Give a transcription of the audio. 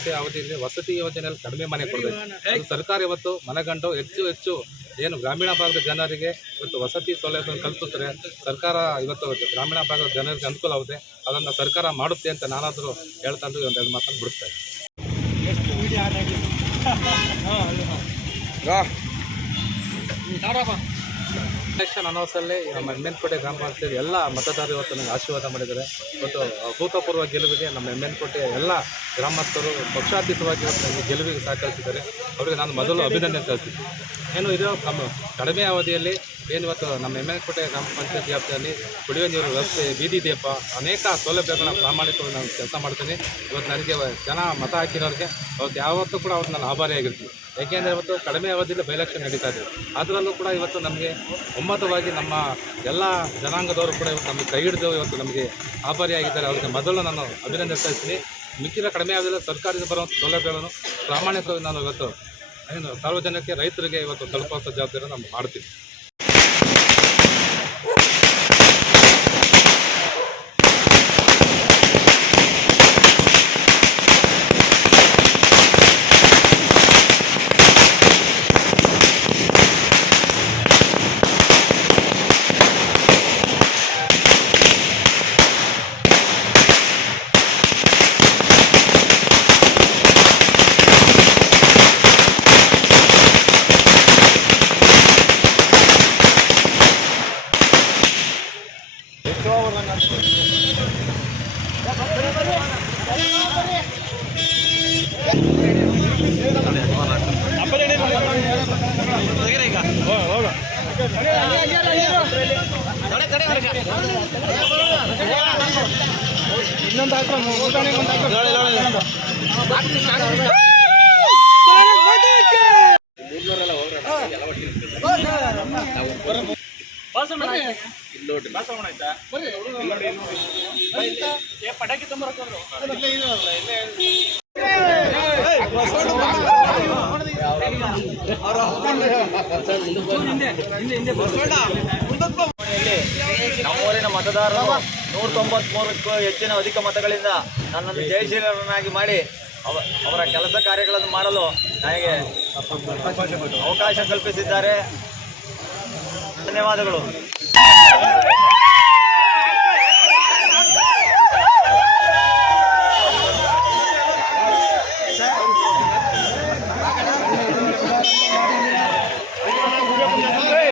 ಪ್ರಣಾಳಿಕೆ ಅವಧಿಯಲ್ಲಿ ವಸತಿ ಯೋಜನೆಯಲ್ಲಿ ಕಡಿಮೆ ಮನೆ ಕೊಡಬೇಕು. ಅದು ಸರ್ಕಾರ ಇವತ್ತು ಮನಗಂಡು ಹೆಚ್ಚು ಏನು ಗ್ರಾಮೀಣ ಭಾಗದ ಜನರಿಗೆ ಇವತ್ತು ವಸತಿ ಸೌಲಭ್ಯವನ್ನು ಕಲ್ಪಿಸಿದ್ರೆ ಸರ್ಕಾರ ಇವತ್ತು ಗ್ರಾಮೀಣ ಭಾಗದ ಜನರಿಗೆ ಅನುಕೂಲ ಆಗುತ್ತೆ. ಅದನ್ನು ಸರ್ಕಾರ ಮಾಡುತ್ತೆ ಅಂತ ನಾನಾದರೂ ಹೇಳ್ತಾಂದ್ರೆ ಒಂದೆರಡು ಮಾತನ್ನು ಬಿಡಿಸ್ತಾ ಎಲೆಕ್ಷನ್ ಅನೌನ್ಸಲ್ಲಿ ನಮ್ಮ ಎಮ್ಮೆನ್ಕೋಟೆ ಗ್ರಾಮ ಪಂಚಾಯತ್ ಎಲ್ಲ ಮತದಾರರು ಇವತ್ತು ನನಗೆ ಆಶೀರ್ವಾದ ಮಾಡಿದ್ದಾರೆ. ಇವತ್ತು ಅಭೂತಪೂರ್ವ ಗೆಲುವಿಗೆ ನಮ್ಮ ಎಮ್ಮೆನ್ಕೋಟೆಯ ಎಲ್ಲ ಗ್ರಾಮಸ್ಥರು ಪಕ್ಷಾತೀತವಾಗಿ ಇವತ್ತು ನನಗೆ ಗೆಲುವಿಗೆ ಸಹಕರಿಸಿದ್ದಾರೆ. ಅವರಿಗೆ ನಾನು ಮೊದಲು ಅಭಿನಂದನೆ ಸಲ್ಲಿಸ್ತೀನಿ. ಏನು ಇದು ಕಡಿಮೆ ಅವಧಿಯಲ್ಲಿ ಏನು ಇವತ್ತು ನಮ್ಮ ಎಮ್ಮೆನ್ಕೋಟೆ ಗ್ರಾಮ ಪಂಚಾಯತ್ ವ್ಯಾಪ್ತಿಯಲ್ಲಿ ಕುಡಿಯುವ ನೀರು ವ್ಯವಸ್ಥೆ, ಬೀದಿ ದೀಪ, ಅನೇಕ ಸೌಲಭ್ಯಗಳನ್ನ ಪ್ರಾಮಾಣಿಕವಾಗಿ ನಾನು ಕೆಲಸ ಮಾಡ್ತೀನಿ. ಇವತ್ತು ನನಗೆ ಜನ ಮತ ಹಾಕಿರೋರಿಗೆ ಅವತ್ತು ಯಾವತ್ತೂ ಕೂಡ ಅವ್ರು ನಾನು ಆಭಾರಿಯಾಗಿರ್ತೀನಿ. ಏಕೆಂದರೆ ಇವತ್ತು ಕಡಿಮೆ ಅವಧಿಯಲ್ಲಿ ಬೈ ಎಲೆಕ್ಷನ್ ನಡೀತಾ ಇದೆ. ಅದರಲ್ಲೂ ಕೂಡ ಇವತ್ತು ನಮಗೆ ಒಮ್ಮತವಾಗಿ ನಮ್ಮ ಎಲ್ಲ ಜನಾಂಗದವರು ಕೂಡ ಇವತ್ತು ನಮಗೆ ಕೈ ಹಿಡಿದು ಇವತ್ತು ನಮಗೆ ಆಭಾರಿಯಾಗಿದ್ದಾರೆ. ಅವರಿಗೆ ಮೊದಲು ನಾನು ಅಭಿನಂದನೆ ಸಲ್ಲಿಸ್ತೀನಿ. ಮಿಕ್ಕಿದ ಕಡಿಮೆ ಅವಧಿಯಲ್ಲಿ ಸರ್ಕಾರದಿಂದ ಬರುವಂಥ ಸೌಲಭ್ಯಗಳನ್ನು ಪ್ರಾಮಾಣಿಕವಾಗಿ ನಾನು ಇವತ್ತು ಏನು ಸಾರ್ವಜನಿಕ ರೈತರಿಗೆ ಇವತ್ತು ತಲುಪುವಂಥ ಜವಾಬ್ದಾರಿಯನ್ನು ನಾನು ಮಾಡ್ತೀನಿ. ಪಟಾಕಿ ನಮ್ಮೂರಿನ ಮತದಾರರು 193ಕ್ಕೂ ಹೆಚ್ಚಿನ ಅಧಿಕ ಮತಗಳಿಂದ ನನ್ನನ್ನು ಜಯಶೀಲರನ್ನಾಗಿ ಮಾಡಿ ಅವರ ಕೆಲಸ ಕಾರ್ಯಗಳನ್ನು ಮಾಡಲು ನನಗೆ ಅವಕಾಶ ಕಲ್ಪಿಸಿದ್ದಾರೆ. ಧನ್ಯವಾದಗಳು.